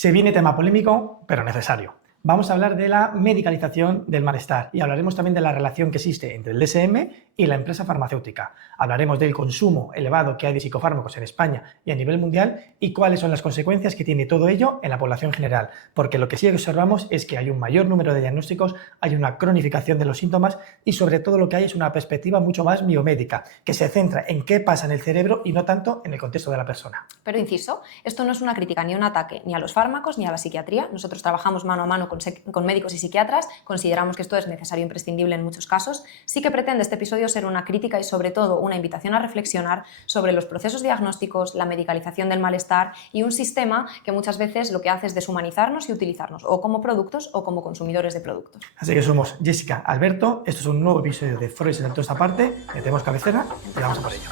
Se viene tema polémico, pero necesario. Vamos a hablar de la medicalización del malestar y hablaremos también de la relación que existe entre el DSM y la empresa farmacéutica. Hablaremos del consumo elevado que hay de psicofármacos en España y a nivel mundial y cuáles son las consecuencias que tiene todo ello en la población general, porque lo que sí observamos es que hay un mayor número de diagnósticos, hay una cronificación de los síntomas y sobre todo lo que hay es una perspectiva mucho más biomédica, que se centra en qué pasa en el cerebro y no tanto en el contexto de la persona. Pero inciso, esto no es una crítica ni un ataque ni a los fármacos ni a la psiquiatría. Nosotros trabajamos mano a mano con médicos y psiquiatras, consideramos que esto es necesario e imprescindible en muchos casos. Sí que pretende este episodio ser una crítica y sobre todo una invitación a reflexionar sobre los procesos diagnósticos, la medicalización del malestar y un sistema que muchas veces lo que hace es deshumanizarnos y utilizarnos o como productos o como consumidores de productos. Así que somos Jessica, Alberto, esto es un nuevo episodio de Freud en toda esta parte, metemos cabecera y vamos a por ello.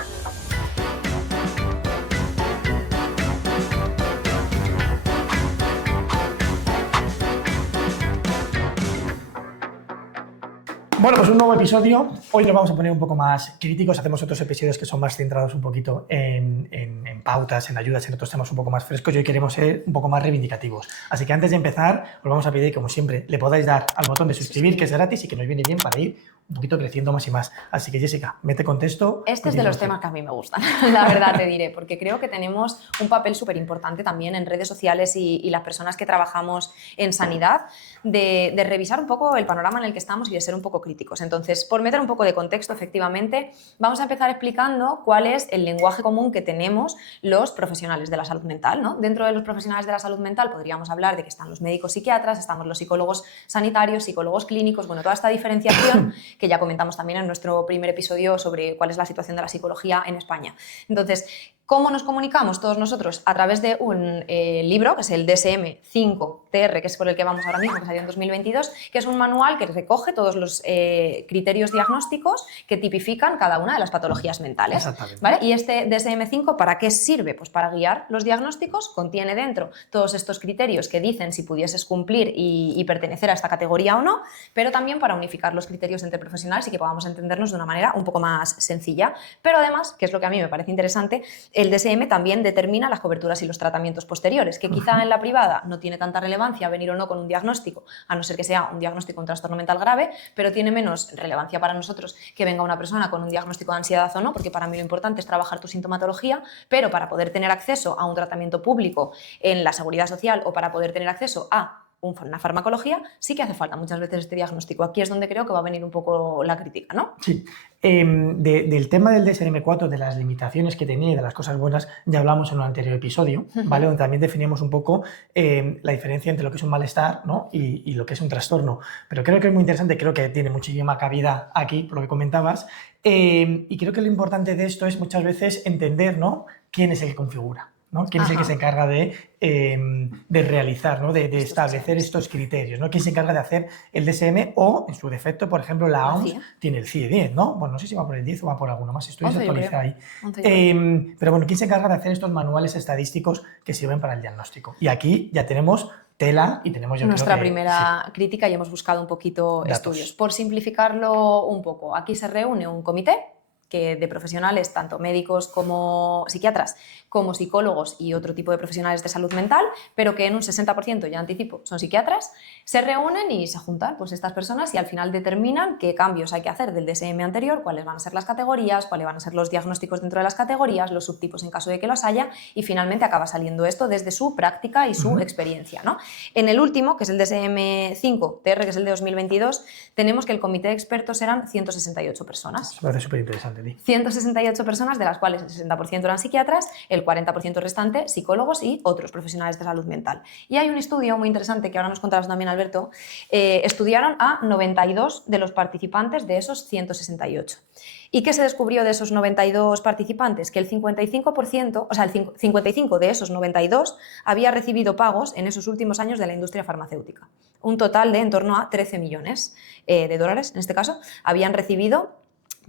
Bueno, pues un nuevo episodio. Hoy nos vamos a poner un poco más críticos. Hacemos otros episodios que son más centrados un poquito en pautas, en ayudas, en otros temas un poco más frescos y hoy queremos ser un poco más reivindicativos. Así que antes de empezar, os vamos a pedir, como siempre, le podáis dar al botón de suscribir, que es gratis y que nos viene bien para ir un poquito creciendo más y más. Así que, Jessica, mete contexto. Este es de los temas que a mí me gustan, la verdad te diré, porque creo que tenemos un papel súper importante también en redes sociales y las personas que trabajamos en sanidad, de revisar un poco el panorama en el que estamos y de ser un poco críticos. Entonces, por meter un poco de contexto, efectivamente, vamos a empezar explicando cuál es el lenguaje común que tenemos los profesionales de la salud mental, ¿no? Dentro de los profesionales de la salud mental podríamos hablar de que están los médicos psiquiatras, estamos los psicólogos sanitarios, psicólogos clínicos, bueno, toda esta diferenciación que ya comentamos también en nuestro primer episodio sobre cuál es la situación de la psicología en España. Entonces, ¿cómo nos comunicamos todos nosotros? A través de un libro, que es el DSM-5-TR, que es por el que vamos ahora mismo, que salió en 2022, que es un manual que recoge todos los criterios diagnósticos que tipifican cada una de las patologías mentales. Exactamente. ¿Vale? Y este DSM-5, ¿para qué sirve? Pues para guiar los diagnósticos, contiene dentro todos estos criterios que dicen si pudieses cumplir y pertenecer a esta categoría o no, pero también para unificar los criterios entre profesionales y que podamos entendernos de una manera un poco más sencilla. Pero además, que es lo que a mí me parece interesante, el DSM también determina las coberturas y los tratamientos posteriores, que quizá en la privada no tiene tanta relevancia venir o no con un diagnóstico, a no ser que sea un diagnóstico de un trastorno mental grave, pero tiene menos relevancia para nosotros que venga una persona con un diagnóstico de ansiedad o no, porque para mí lo importante es trabajar tu sintomatología, pero para poder tener acceso a un tratamiento público en la seguridad social o para poder tener acceso a una farmacología, sí que hace falta muchas veces este diagnóstico. Aquí es donde creo que va a venir un poco la crítica, ¿no? Sí. Del tema del DSM-4, de las limitaciones que tenía y de las cosas buenas, ya hablamos en un anterior episodio, ¿vale? Donde también definíamos un poco la diferencia entre lo que es un malestar, ¿no? y lo que es un trastorno. Pero creo que es muy interesante, creo que tiene muchísima cabida aquí, por lo que comentabas, y creo que lo importante de esto es muchas veces entender, ¿no? quién es el que configura, ¿no? ¿Quién es el que se encarga de realizar, ¿no? de establecer estos criterios, ¿no? ¿Quién se encarga de hacer el DSM o, en su defecto, por ejemplo, la OMS tiene el CIE-10, ¿no? Bueno, no sé si va por el 10 o va por alguno más, estoy desactualizado ahí. Pero bueno, ¿quién se encarga de hacer estos manuales estadísticos que sirven para el diagnóstico? Y aquí ya tenemos tela y tenemos nuestra primera crítica y hemos buscado un poquito datos. Estudios. Por simplificarlo un poco, aquí se reúne un comité de profesionales, tanto médicos como psiquiatras, como psicólogos y otro tipo de profesionales de salud mental, pero que en un 60%, ya anticipo, son psiquiatras, se reúnen y se juntan pues estas personas y al final determinan qué cambios hay que hacer del DSM anterior, cuáles van a ser las categorías, cuáles van a ser los diagnósticos dentro de las categorías, los subtipos en caso de que los haya y finalmente acaba saliendo esto desde su práctica y su experiencia, ¿no? En el último, que es el DSM-5-TR, que es el de 2022, tenemos que el comité de expertos eran 168 personas. Me parece súper interesante. 168 personas, de las cuales el 60% eran psiquiatras, el 40% restante psicólogos y otros profesionales de salud mental. Y hay un estudio muy interesante que ahora nos contarás también, Alberto. Estudiaron a 92 de los participantes de esos 168. ¿Y qué se descubrió de esos 92 participantes? Que el 55%, o sea, el 55 de esos 92 había recibido pagos en esos últimos años de la industria farmacéutica. Un total de en torno a 13 millones de dólares, en este caso, habían recibido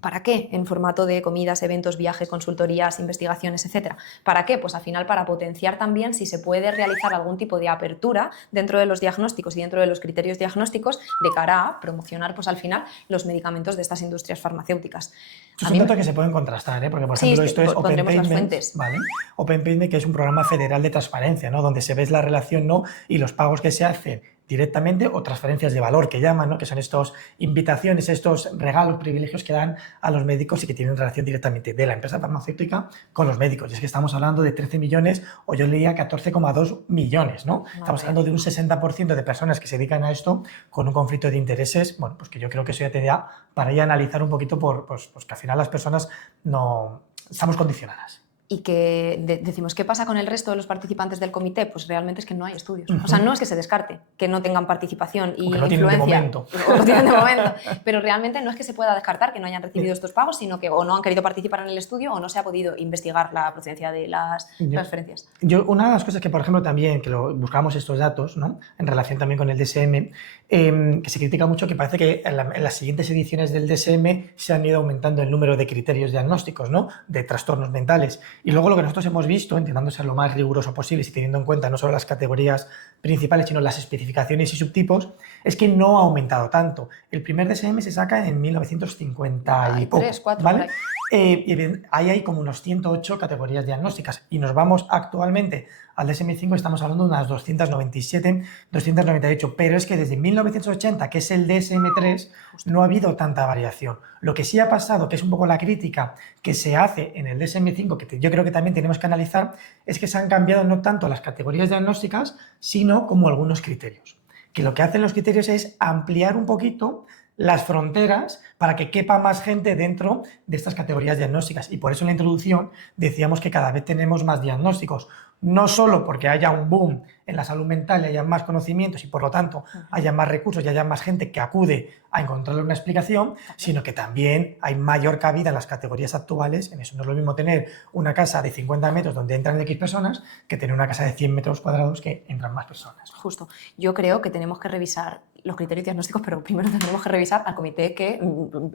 ¿Para qué? En formato de comidas, eventos, viajes, consultorías, investigaciones, etcétera. ¿Para qué? Pues al final para potenciar también si se puede realizar algún tipo de apertura dentro de los diagnósticos y dentro de los criterios diagnósticos de cara a promocionar pues al final los medicamentos de estas industrias farmacéuticas. Son datos que se pueden contrastar, ¿eh? Porque, por ejemplo, esto es Open pondremos las Payment, fuentes. ¿vale? Open Payment, que es un programa federal de transparencia, ¿no? Donde se ve la relación, ¿no? Y los pagos que se hacen directamente o transferencias de valor que llaman, ¿no? Que son estas invitaciones, estos regalos, privilegios que dan a los médicos y que tienen relación directamente de la empresa farmacéutica con los médicos. Y es que estamos hablando de 13 millones o yo leía 14,2 millones, ¿no? Estamos hablando de un 60% de personas que se dedican a esto con un conflicto de intereses, bueno, pues que yo creo que eso ya te da para ya analizar un poquito pues que al final las personas no estamos condicionadas. Y que decimos, ¿qué pasa con el resto de los participantes del comité? Pues realmente es que no hay estudios. O sea, no es que se descarte, que no tengan participación y no influencia. De momento. O lo tienen de momento. Pero realmente no es que se pueda descartar que no hayan recibido estos pagos, sino que o no han querido participar en el estudio o no se ha podido investigar la procedencia de las transferencias. Una de las cosas que, por ejemplo, también, que buscamos estos datos, ¿no? En relación también con el DSM, que se critica mucho que parece que en las siguientes ediciones del DSM se han ido aumentando el número de criterios diagnósticos, ¿no? De trastornos mentales. Y luego lo que nosotros hemos visto, intentando ser lo más riguroso posible y teniendo en cuenta no solo las categorías principales, sino las especificaciones y subtipos, es que no ha aumentado tanto. El primer DSM se saca en 1950 y poco, 3, 4, ¿vale? Y ahí hay como unos 108 categorías diagnósticas y nos vamos actualmente al DSM-5, estamos hablando de unas 297, 298, pero es que desde 1980, que es el DSM-3, no ha habido tanta variación. Lo que sí ha pasado, que es un poco la crítica que se hace en el DSM-5, que yo creo que también tenemos que analizar, es que se han cambiado no tanto las categorías diagnósticas, sino como algunos criterios. Que lo que hacen los criterios es ampliar un poquito las fronteras para que quepa más gente dentro de estas categorías diagnósticas. Y por eso en la introducción decíamos que cada vez tenemos más diagnósticos, no solo porque haya un boom en la salud mental y haya más conocimientos y por lo tanto haya más recursos y haya más gente que acude a encontrarle una explicación, sino que también hay mayor cabida en las categorías actuales. En eso no es lo mismo tener una casa de 50 metros donde entran X personas que tener una casa de 100 metros cuadrados que entran más personas. Justo. Yo creo que tenemos que revisar los criterios diagnósticos, pero primero tenemos que revisar al comité que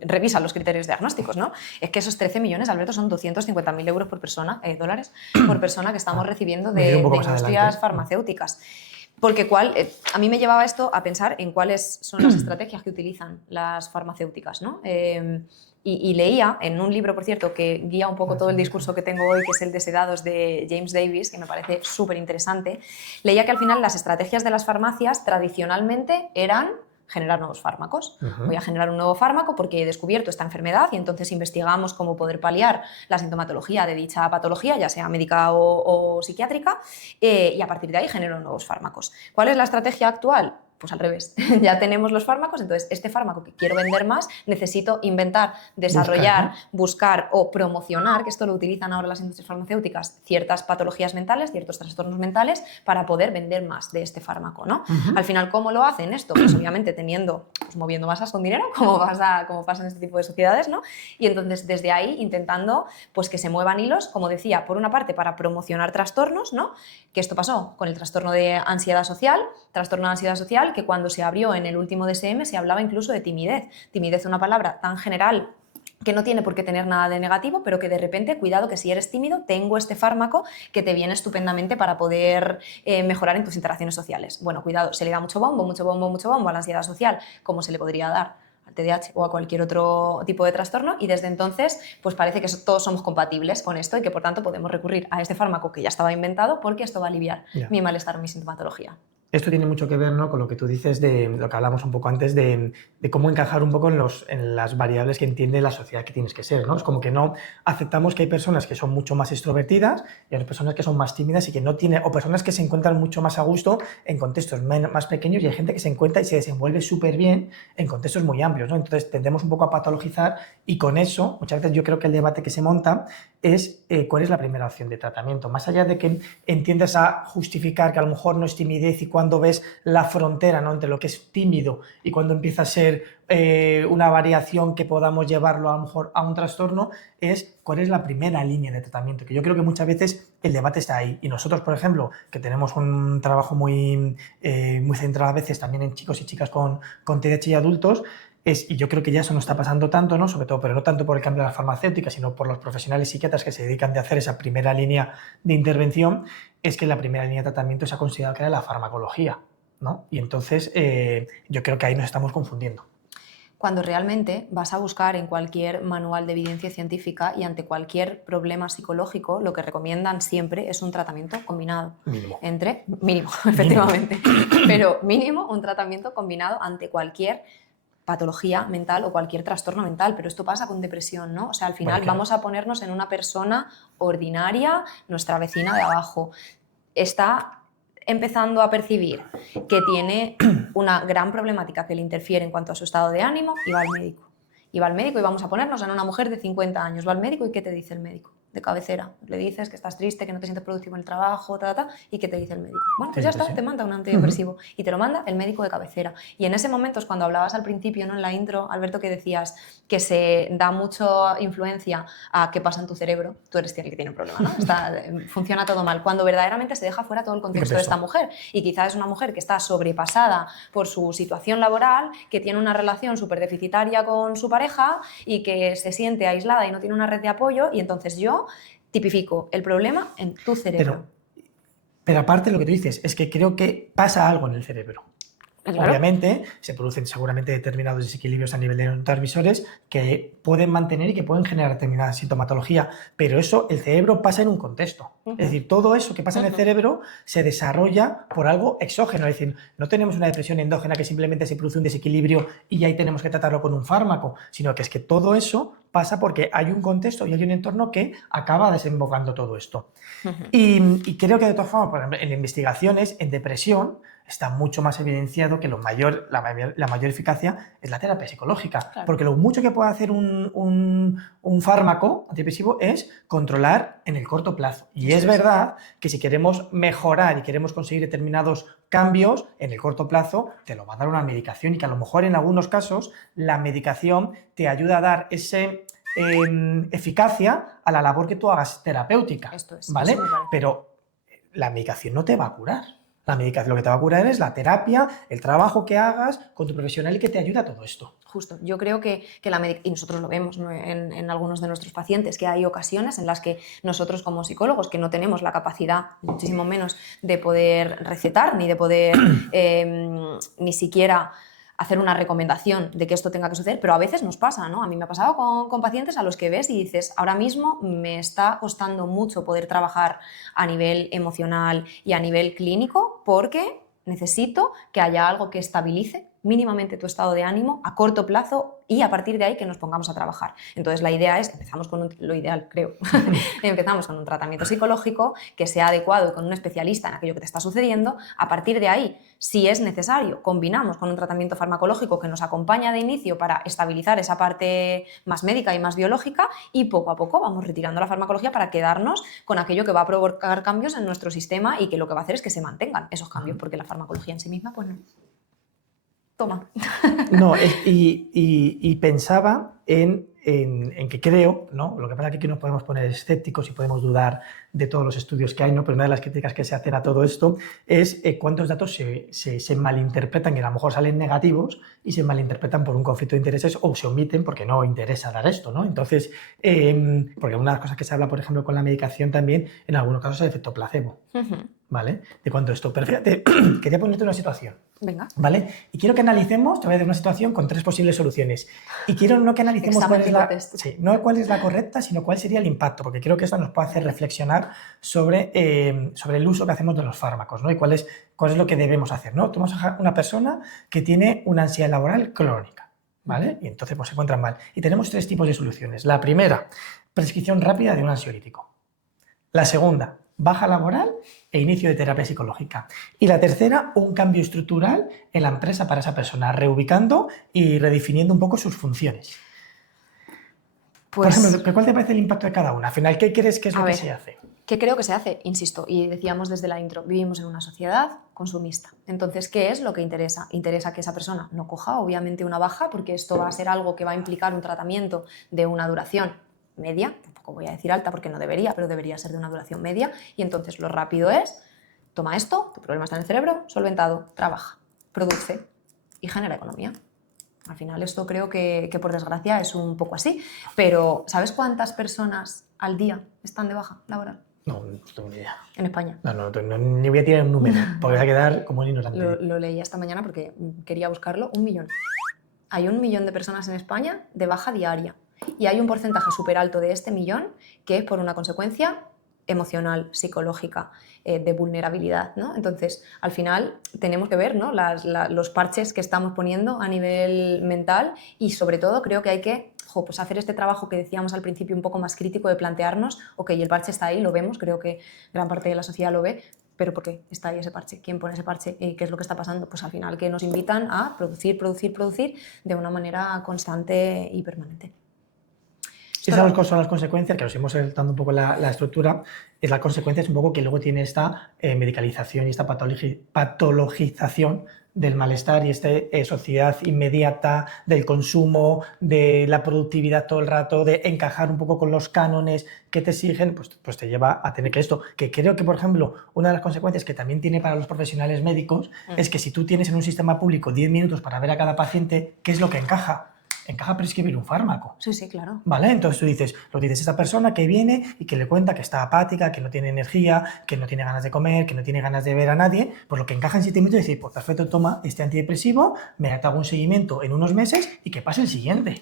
revisa los criterios diagnósticos, ¿no? Es que esos 13 millones, Alberto, son 250.000 euros por persona, dólares por persona que estamos recibiendo de industrias farmacéuticas. Porque a mí me llevaba esto a pensar en cuáles son las estrategias que utilizan las farmacéuticas, ¿no? Y leía en un libro, por cierto, que guía un poco todo el discurso que tengo hoy, que es el de Sedados de James Davis, que me parece súper interesante, leía que al final las estrategias de las farmacias tradicionalmente eran generar nuevos fármacos. Voy a generar un nuevo fármaco porque he descubierto esta enfermedad y entonces investigamos cómo poder paliar la sintomatología de dicha patología, ya sea médica o psiquiátrica, y a partir de ahí genero nuevos fármacos. ¿Cuál es la estrategia actual? Pues al revés, ya tenemos los fármacos, entonces este fármaco que quiero vender más, necesito inventar, desarrollar, buscar o promocionar, que esto lo utilizan ahora las industrias farmacéuticas, ciertas patologías mentales, ciertos trastornos mentales, para poder vender más de este fármaco, ¿no? Al final, ¿cómo lo hacen esto? Pues obviamente moviendo masas con dinero, como pasa en este tipo de sociedades, ¿no? Y entonces desde ahí intentando pues que se muevan hilos, como decía, por una parte para promocionar trastornos, ¿no? Que esto pasó con el trastorno de ansiedad social, que cuando se abrió en el último DSM se hablaba incluso de timidez. Timidez es una palabra tan general que no tiene por qué tener nada de negativo, pero que de repente, cuidado, que si eres tímido, tengo este fármaco que te viene estupendamente para poder mejorar en tus interacciones sociales. Bueno, cuidado, se le da mucho bombo a la ansiedad social, como se le podría dar al TDAH o a cualquier otro tipo de trastorno, y desde entonces pues parece que todos somos compatibles con esto y que por tanto podemos recurrir a este fármaco que ya estaba inventado porque esto va a aliviar mi malestar, mi sintomatología. Esto tiene mucho que ver, ¿no?, con lo que tú dices de lo que hablamos un poco antes de cómo encajar un poco en las variables que entiende la sociedad que tienes que ser, ¿no? Es como que no aceptamos que hay personas que son mucho más extrovertidas y hay personas que son más tímidas y que no tienen, o personas que se encuentran mucho más a gusto en contextos más pequeños, y hay gente que se encuentra y se desenvuelve súper bien en contextos muy amplios, ¿no? Entonces tendemos un poco a patologizar y con eso muchas veces yo creo que el debate que se monta es cuál es la primera opción de tratamiento. Más allá de que entiendas a justificar que a lo mejor no es timidez y cuando ves la frontera, ¿no?, entre lo que es tímido y cuando empieza a ser una variación que podamos llevarlo a lo mejor a un trastorno, es cuál es la primera línea de tratamiento, que yo creo que muchas veces el debate está ahí. Y nosotros, por ejemplo, que tenemos un trabajo muy centrado a veces también en chicos y chicas con TDAH y adultos, y yo creo que ya eso no está pasando tanto, ¿no? Sobre todo, pero no tanto por el cambio de las farmacéuticas, sino por los profesionales psiquiatras que se dedican a hacer esa primera línea de intervención, es que la primera línea de tratamiento se ha considerado que era la farmacología, ¿no? Y entonces yo creo que ahí nos estamos confundiendo. Cuando realmente vas a buscar en cualquier manual de evidencia científica y ante cualquier problema psicológico, lo que recomiendan siempre es un tratamiento combinado. Mínimo. Mínimo, efectivamente, pero mínimo un tratamiento combinado ante cualquier patología mental o cualquier trastorno mental, pero esto pasa con depresión, ¿no? O sea, al final vamos a ponernos en una persona ordinaria, nuestra vecina de abajo. Está empezando a percibir que tiene una gran problemática que le interfiere en cuanto a su estado de ánimo y va al médico. Y va al médico y vamos a ponernos en una mujer de 50 años. Va al médico y ¿qué te dice el médico? De cabecera. Le dices que estás triste, que no te sientes productivo en el trabajo, ¿y qué te dice el médico? Bueno, pues ya está, te manda un antidepresivo y te lo manda el médico de cabecera. Y en ese momento es cuando hablabas al principio, ¿no? En la intro, Alberto, que decías que se da mucha influencia a qué pasa en tu cerebro. Tú eres el que tiene un problema, ¿no? Funciona todo mal. Cuando verdaderamente se deja fuera todo el contexto de esta mujer. Y quizás es una mujer que está sobrepasada por su situación laboral, que tiene una relación súper deficitaria con su pareja y que se siente aislada y no tiene una red de apoyo, y entonces yo tipifico el problema en tu cerebro. Pero aparte lo que tú dices es que creo que pasa algo en el cerebro. Claro. Obviamente se producen seguramente determinados desequilibrios a nivel de neurotransmisores que pueden mantener y que pueden generar determinada sintomatología, pero eso, el cerebro pasa en un contexto. Es decir, todo eso que pasa en el cerebro se desarrolla por algo exógeno. Es decir, no tenemos una depresión endógena que simplemente se produce un desequilibrio y ahí tenemos que tratarlo con un fármaco, sino que es que todo eso pasa porque hay un contexto y hay un entorno que acaba desembocando todo esto. Y creo que de todas formas, por ejemplo, en investigaciones, en depresión, está mucho más evidenciado que la mayor eficacia es la terapia psicológica. Claro. Porque lo mucho que puede hacer un fármaco antidepresivo es controlar en el corto plazo. Y es verdad que si queremos mejorar y queremos conseguir determinados cambios en el corto plazo, te lo va a dar una medicación y que a lo mejor en algunos casos la medicación te ayuda a dar ese eficacia a la labor que tú hagas terapéutica. Esto es, ¿vale? Pero la medicación no te va a curar. La medicación lo que te va a curar es la terapia, el trabajo que hagas con tu profesional y que te ayuda a todo esto. Justo, yo creo que la medicación, y nosotros lo vemos, ¿no? en algunos de nuestros pacientes, que hay ocasiones en las que nosotros como psicólogos, que no tenemos la capacidad, muchísimo menos, de poder recetar, ni de poder ni siquiera hacer una recomendación de que esto tenga que suceder, pero a veces nos pasa, ¿no? A mí me ha pasado con pacientes a los que ves y dices, ahora mismo me está costando mucho poder trabajar a nivel emocional y a nivel clínico porque necesito que haya algo que estabilice mínimamente tu estado de ánimo a corto plazo y a partir de ahí que nos pongamos a trabajar. Entonces la idea es, lo ideal creo, empezamos con un tratamiento psicológico que sea adecuado y con un especialista en aquello que te está sucediendo. A partir de ahí, si es necesario, combinamos con un tratamiento farmacológico que nos acompaña de inicio para estabilizar esa parte más médica y más biológica y poco a poco vamos retirando la farmacología para quedarnos con aquello que va a provocar cambios en nuestro sistema y que lo que va a hacer es que se mantengan esos cambios, porque la farmacología en sí misma, pues no. Toma. No, y pensaba en que creo, ¿no? Lo que pasa es que aquí nos podemos poner escépticos y podemos dudar de todos los estudios que hay, ¿no? Pero una de las críticas que se hacen a todo esto es cuántos datos se malinterpretan y a lo mejor salen negativos y se malinterpretan por un conflicto de intereses o se omiten porque no interesa dar esto, ¿no? Entonces, porque una de las cosas que se habla, por ejemplo, con la medicación también, en algunos casos es el efecto placebo, ¿vale? De cuánto esto. Pero fíjate, quería ponerte una situación. Venga. ¿Vale? Y quiero que analicemos, te voy a dar una situación con 3 posibles soluciones. Y quiero no que analicemos cuál es la correcta, sino cuál sería el impacto, porque creo que esto nos puede hacer reflexionar sobre el uso que hacemos de los fármacos, ¿no? Y cuál es lo que debemos hacer, ¿no? Tomamos a una persona que tiene una ansiedad laboral crónica, ¿vale? Y entonces pues se encuentran mal. Y tenemos 3 tipos de soluciones. La primera, prescripción rápida de un ansiolítico. La segunda, baja laboral e inicio de terapia psicológica. Y la tercera, un cambio estructural en la empresa para esa persona, reubicando y redefiniendo un poco sus funciones. Pues, por ejemplo, ¿cuál te parece el impacto de cada una? Al final, ¿qué crees que es lo que se hace? ¿Qué creo que se hace? Insisto, y decíamos desde la intro, vivimos en una sociedad consumista. Entonces, ¿qué es lo que interesa? Interesa que esa persona no coja, obviamente, una baja, porque esto va a ser algo que va a implicar un tratamiento de una duración media, tampoco voy a decir alta porque no debería, pero debería ser de una duración media, y entonces lo rápido es, toma esto, tu problema está en el cerebro, solventado, trabaja, produce y genera economía. Al final esto creo que por desgracia es un poco así. Pero ¿sabes cuántas personas al día están de baja laboral? No tengo ni idea. En España. Ni voy a tirar un número, porque voy a quedar como un ignorante. Lo leí esta mañana porque quería buscarlo. 1 millón. Hay 1 millón de personas en España de baja diaria. Y hay un porcentaje súper alto de este millón que es por una consecuencia emocional, psicológica, de vulnerabilidad, ¿no? Entonces, al final tenemos que ver, ¿no?, los parches que estamos poniendo a nivel mental y sobre todo creo que hay que pues hacer este trabajo que decíamos al principio un poco más crítico de plantearnos, ok, el parche está ahí, lo vemos, creo que gran parte de la sociedad lo ve, pero ¿por qué está ahí ese parche? ¿Quién pone ese parche? ¿Y qué es lo que está pasando? Pues al final que nos invitan a producir de una manera constante y permanente. Esas son las consecuencias, que nos hemos saltado un poco la estructura, es la consecuencia es un poco que luego tiene esta medicalización y esta patologización del malestar y esta sociedad inmediata del consumo, de la productividad todo el rato, de encajar un poco con los cánones que te exigen, pues te lleva a tener que esto. Que creo que, por ejemplo, una de las consecuencias que también tiene para los profesionales médicos es que si tú tienes en un sistema público 10 minutos para ver a cada paciente, ¿qué es lo que encaja? Encaja prescribir un fármaco. Sí, sí, claro. ¿Vale? Entonces tú dices, esta persona que viene y que le cuenta que está apática, que no tiene energía, que no tiene ganas de comer, que no tiene ganas de ver a nadie, pues lo que encaja en 7 minutos es decir, pues perfecto, toma este antidepresivo, me hago un seguimiento en unos meses y que pase el siguiente.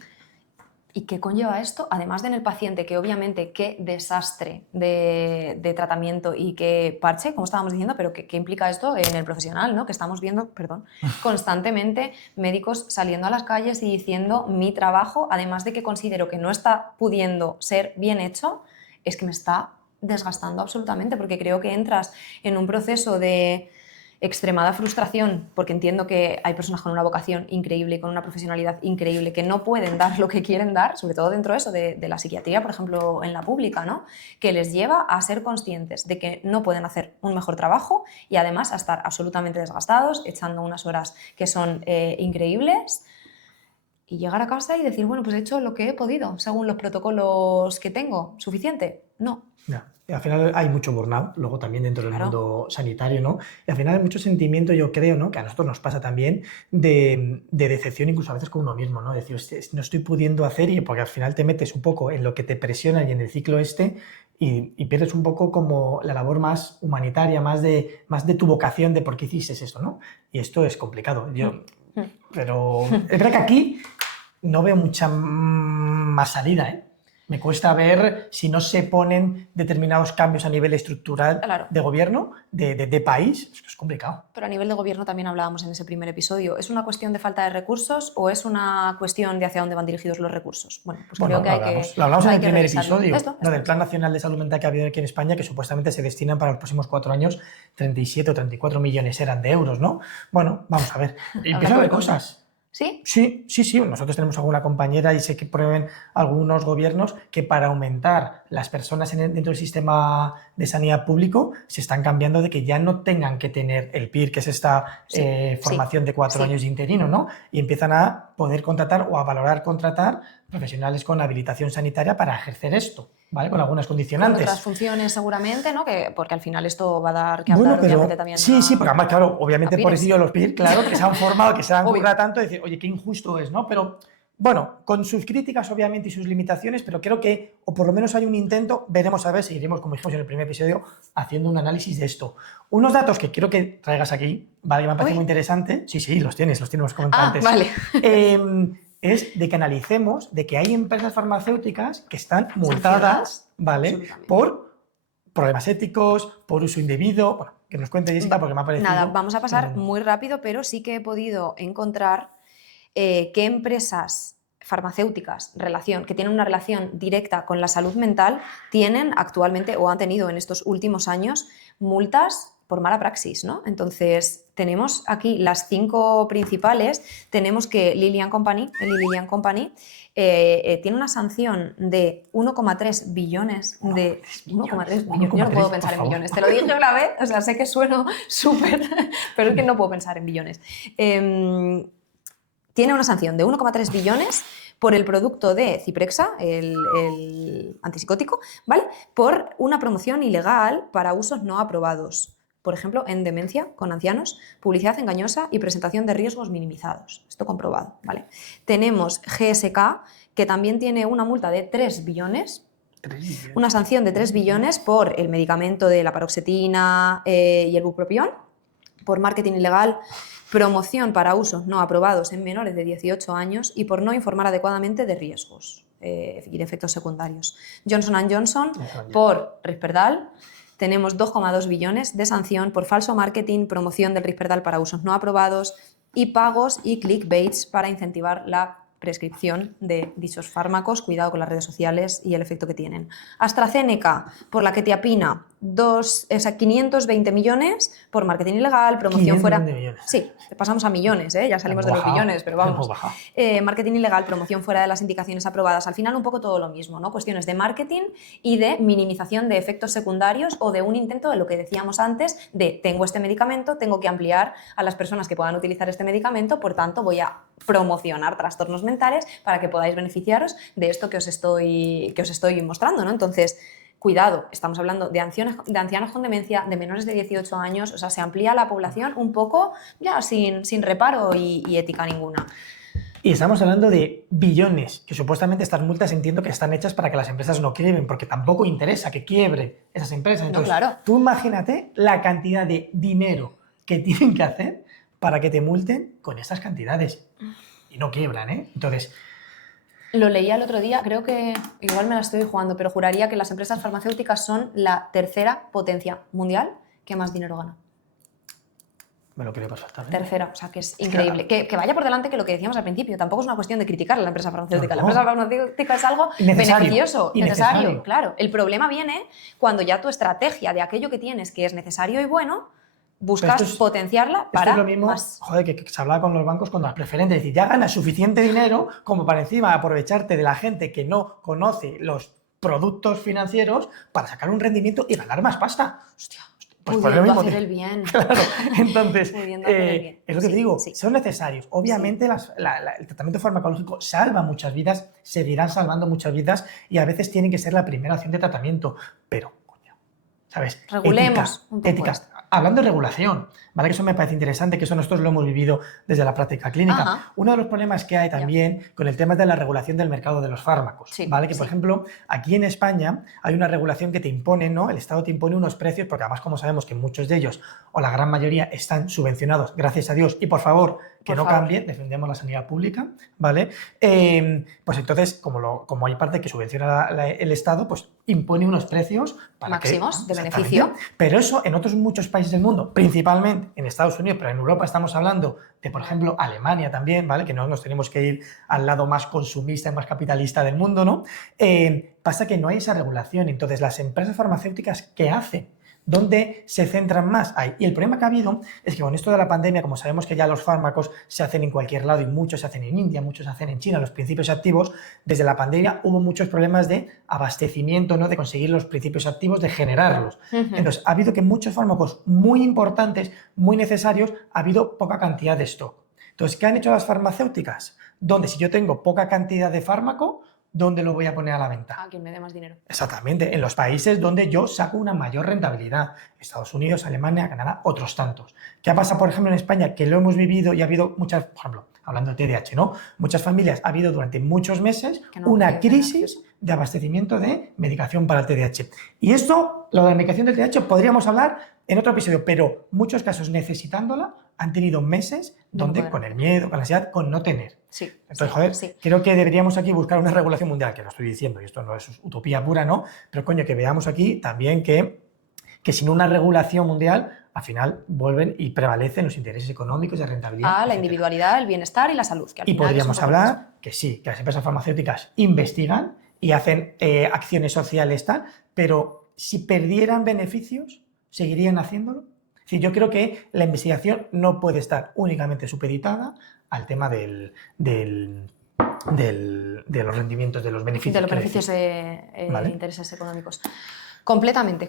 ¿Y qué conlleva esto? Además de en el paciente, que obviamente qué desastre de tratamiento y qué parche, como estábamos diciendo, pero qué implica esto en el profesional, ¿no? Que estamos viendo, constantemente médicos saliendo a las calles y diciendo mi trabajo, además de que considero que no está pudiendo ser bien hecho, es que me está desgastando absolutamente, porque creo que entras en un proceso de extremada frustración, porque entiendo que hay personas con una vocación increíble y con una profesionalidad increíble que no pueden dar lo que quieren dar, sobre todo dentro de eso, de la psiquiatría, por ejemplo, en la pública, ¿no? Que les lleva a ser conscientes de que no pueden hacer un mejor trabajo y además a estar absolutamente desgastados, echando unas horas que son increíbles, y llegar a casa y decir, bueno, pues he hecho lo que he podido, según los protocolos que tengo. ¿Suficiente? No. Ya. Y al final hay mucho burnout, luego también dentro del mundo sanitario, ¿no? Y al final hay mucho sentimiento, yo creo, ¿no?, que a nosotros nos pasa también, de decepción incluso a veces con uno mismo, ¿no? Decir, no estoy pudiendo hacer, y porque al final te metes un poco en lo que te presiona y en el ciclo y pierdes un poco como la labor más humanitaria, más de tu vocación de por qué hiciste esto, ¿no? Y esto es complicado. Pero es verdad que aquí no veo mucha más salida, ¿eh? Me cuesta ver si no se ponen determinados cambios a nivel estructural, claro, de gobierno, de país. Es complicado. Pero a nivel de gobierno también hablábamos en ese primer episodio. ¿Es una cuestión de falta de recursos o es una cuestión de hacia dónde van dirigidos los recursos? Bueno, pues creo que lo hablamos en el primer episodio, del Plan Nacional de Salud Mental que ha habido aquí en España, que supuestamente se destinan para los próximos 4 años 37 o 34 millones eran de euros, ¿no? Bueno, vamos a ver. Empieza a haber cosas. ¿Sí? Sí. Nosotros tenemos alguna compañera y sé que prueben algunos gobiernos que para aumentar las personas dentro del sistema de sanidad público se están cambiando de que ya no tengan que tener el PIR, que es esta formación de 4 años de interino, ¿no? Y empiezan a poder contratar o a valorar contratar profesionales con habilitación sanitaria para ejercer esto, ¿vale? Con algunas condicionantes. Con otras funciones seguramente, ¿no? Porque al final esto va a dar que hablar, obviamente, también. Sí, porque además, claro, obviamente por eso los PIR, claro, que se han formado, que se han currado tanto, decir, oye, qué injusto es, ¿no? Pero bueno, con sus críticas obviamente y sus limitaciones, pero creo que, o por lo menos hay un intento, veremos a ver, seguiremos, como dijimos en el primer episodio, haciendo un análisis de esto. Unos datos que quiero que traigas aquí, ¿vale? Que me parece muy interesante. Sí, los tienes, los comentado antes. Vale. Es de que analicemos de que hay empresas farmacéuticas que están multadas, ¿vale?, por problemas éticos, por uso indebido. Bueno, que nos cuente Jessica porque me ha parecido... Nada, vamos a pasar muy rápido, pero sí que he podido encontrar qué empresas farmacéuticas que tienen una relación directa con la salud mental tienen actualmente o han tenido en estos últimos años multas por mala praxis, ¿no? Entonces, tenemos aquí las 5 principales. Tenemos que Lilly Company tiene una sanción de 1,3 billones de... 1,3 billones. Yo no puedo pensar en billones. Te lo dije una vez, o sea, sé que sueno súper, pero es que no puedo pensar en billones. Tiene una sanción de 1,3 billones por el producto de Zyprexa, el antipsicótico, ¿vale?, por una promoción ilegal para usos no aprobados. por ejemplo, en demencia con ancianos, publicidad engañosa y presentación de riesgos minimizados. Esto comprobado, ¿vale? Tenemos GSK, que también tiene una multa de 3 billones, una sanción de 3 billones por el medicamento de la paroxetina y el bupropión, por marketing ilegal, promoción para usos no aprobados en menores de 18 años y por no informar adecuadamente de riesgos y de efectos secundarios. Johnson & Johnson por Risperdal. Tenemos 2,2 billones de sanción por falso marketing, promoción del Risperdal para usos no aprobados y pagos y clickbaits para incentivar la prescripción de dichos fármacos. Cuidado con las redes sociales y el efecto que tienen. AstraZeneca por la quetiapina, 520 millones por marketing ilegal, promoción fuera... millones. Sí, pasamos a millones, ya salimos de los billones, pero vamos. Marketing ilegal, promoción fuera de las indicaciones aprobadas. Al final un poco todo lo mismo, ¿no? Cuestiones de marketing y de minimización de efectos secundarios o de un intento de lo que decíamos antes de tengo este medicamento, tengo que ampliar a las personas que puedan utilizar este medicamento, por tanto voy a promocionar trastornos mentales para que podáis beneficiaros de esto que os estoy mostrando, ¿no? Entonces, cuidado, estamos hablando de ancianos con demencia, de menores de 18 años, o sea, se amplía la población un poco ya sin reparo y ética ninguna. Y estamos hablando de billones, que supuestamente estas multas entiendo que están hechas para que las empresas no quiebren, porque tampoco interesa que quiebre esas empresas. Entonces, no, claro. Tú imagínate la cantidad de dinero que tienen que hacer para que te multen con estas cantidades. Y no quiebran, ¿eh? Entonces... Lo leía el otro día, creo que igual me la estoy jugando, pero juraría que las empresas farmacéuticas son la tercera potencia mundial que más dinero gana. Me lo creo perfectamente. Tercera, o sea, que es increíble. Que vaya por delante que lo que decíamos al principio, tampoco es una cuestión de criticar a la empresa farmacéutica. No. La empresa farmacéutica es algo beneficioso, necesario, claro. El problema viene cuando ya tu estrategia de aquello que tienes que es necesario y bueno, buscas potenciarla para esto es lo mismo, más. Joder, que se hablaba con los bancos con las preferentes. Es decir, ya ganas suficiente dinero como para encima aprovecharte de la gente que no conoce los productos financieros para sacar un rendimiento y ganar más pasta. Hostia. Pues pudiendo hacer el bien. Claro, entonces, es lo que te digo, sí. son necesarios. Obviamente el tratamiento farmacológico salva muchas vidas, seguirán salvando muchas vidas y a veces tienen que ser la primera opción de tratamiento, pero, coño, ¿sabes? Regulemos un poco éticas. Hablando de regulación, ¿vale? Que eso me parece interesante, que eso nosotros lo hemos vivido desde la práctica clínica. Ajá. Uno de los problemas que hay también con el tema de la regulación del mercado de los fármacos, ¿vale? Que, por ejemplo, aquí en España hay una regulación que te impone, ¿no? El Estado te impone unos precios, porque además, como sabemos que muchos de ellos, o la gran mayoría, están subvencionados, gracias a Dios, y por favor, que no cambien, defendemos la sanidad pública, ¿vale? Pues entonces, como hay parte que subvenciona el Estado, pues impone unos precios para máximos de beneficio. Pero eso en otros muchos países del mundo, principalmente en Estados Unidos, pero en Europa estamos hablando de, por ejemplo, Alemania también, ¿vale? Que no nos tenemos que ir al lado más consumista y más capitalista del mundo, ¿no? Pasa que no hay esa regulación. Entonces, las empresas farmacéuticas, ¿qué hacen? ¿Dónde se centran más? Ahí. Y el problema que ha habido es que con esto de la pandemia, como sabemos que ya los fármacos se hacen en cualquier lado y muchos se hacen en India, muchos se hacen en China, los principios activos, desde la pandemia hubo muchos problemas de abastecimiento, ¿no? De conseguir los principios activos, de generarlos. Entonces, ha habido que muchos fármacos muy importantes, muy necesarios, ha habido poca cantidad de stock. Entonces, ¿qué han hecho las farmacéuticas? Donde si yo tengo poca cantidad de fármaco, ¿dónde lo voy a poner a la venta? A quien me dé más dinero. Exactamente, en los países donde yo saco una mayor rentabilidad. Estados Unidos, Alemania, Canadá, otros tantos. ¿Qué pasa, por ejemplo, en España? Que lo hemos vivido y ha habido muchas, por ejemplo, hablando de TDAH, ¿no? Muchas familias, ha habido durante muchos meses una crisis de abastecimiento de medicación para el TDAH. Y esto, lo de la medicación del TDAH, podríamos hablar en otro episodio, pero muchos casos necesitándola han tenido meses donde con el miedo, con la ansiedad, con no tener. Sí. Entonces, joder, creo que deberíamos aquí buscar una regulación mundial, que lo estoy diciendo, y esto no es utopía pura, ¿no? Pero coño, que veamos aquí también que sin una regulación mundial, al final vuelven y prevalecen los intereses económicos de rentabilidad. La individualidad, el bienestar y la salud. Que al y final podríamos hablar que sí, que las empresas farmacéuticas investigan y hacen acciones sociales tal, pero si perdieran beneficios, ¿seguirían haciéndolo? Es decir, yo creo que la investigación no puede estar únicamente supeditada al tema de los rendimientos, de los beneficios. De los beneficios ¿vale? Intereses económicos. Completamente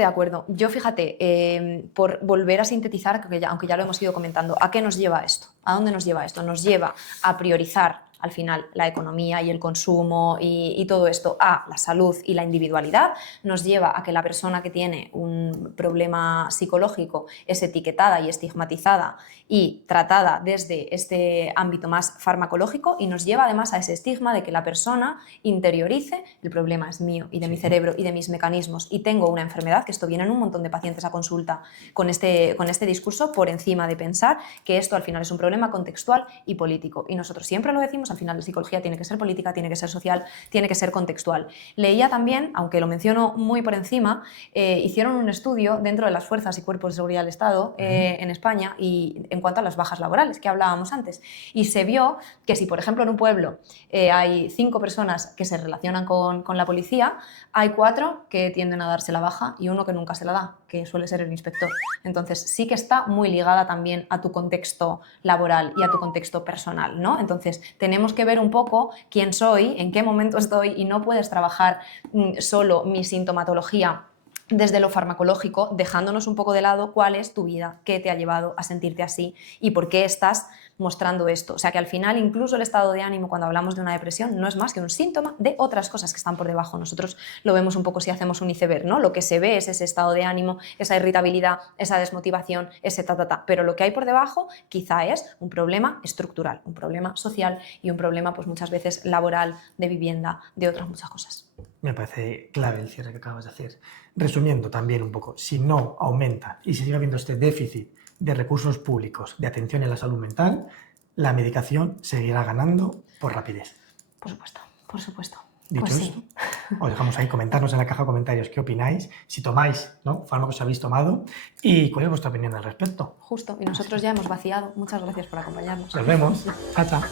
de acuerdo. Yo, fíjate, por volver a sintetizar, aunque ya lo hemos ido comentando, ¿a qué nos lleva esto? ¿A dónde nos lleva esto? Nos lleva a priorizar al final la economía y el consumo y todo esto a la salud y la individualidad, nos lleva a que la persona que tiene un problema psicológico es etiquetada y estigmatizada y tratada desde este ámbito más farmacológico, y nos lleva además a ese estigma de que la persona interiorice el problema es mío y de mi cerebro y de mis mecanismos y tengo una enfermedad, que esto viene en un montón de pacientes a consulta con este discurso, por encima de pensar que esto al final es un problema contextual y político. Y nosotros siempre lo decimos, al final la psicología tiene que ser política, tiene que ser social, tiene que ser contextual. Leía también, aunque lo menciono muy por encima, hicieron un estudio dentro de las fuerzas y cuerpos de seguridad del Estado en España y en cuanto a las bajas laborales que hablábamos antes, y se vio que si por ejemplo en un pueblo hay 5 personas que se relacionan con la policía, hay 4 que tienden a darse la baja y 1 que nunca se la da, que suele ser el inspector. Entonces sí que está muy ligada también a tu contexto laboral y a tu contexto personal, ¿no? Entonces tenemos que ver un poco quién soy, en qué momento estoy, y no puedes trabajar solo mi sintomatología desde lo farmacológico, dejándonos un poco de lado cuál es tu vida, qué te ha llevado a sentirte así y por qué estás mostrando esto. O sea que al final incluso el estado de ánimo cuando hablamos de una depresión no es más que un síntoma de otras cosas que están por debajo. Nosotros lo vemos un poco si hacemos un iceberg, ¿no? Lo que se ve es ese estado de ánimo, esa irritabilidad, esa desmotivación, ese pero lo que hay por debajo quizá es un problema estructural, un problema social y un problema pues muchas veces laboral, de vivienda, de otras muchas cosas. Me parece clave el cierre que acabas de hacer. Resumiendo también un poco, si no aumenta y se sigue viendo este déficit de recursos públicos de atención en la salud mental, la medicación seguirá ganando por rapidez. Por supuesto, por supuesto. Dicho pues eso, sí. os dejamos ahí, comentarnos en la caja de comentarios qué opináis, si tomáis, ¿no?, fármacos habéis tomado y cuál es vuestra opinión al respecto. Justo, y nosotros ya hemos vaciado. Muchas gracias por acompañarnos. Nos vemos. Chao, chao.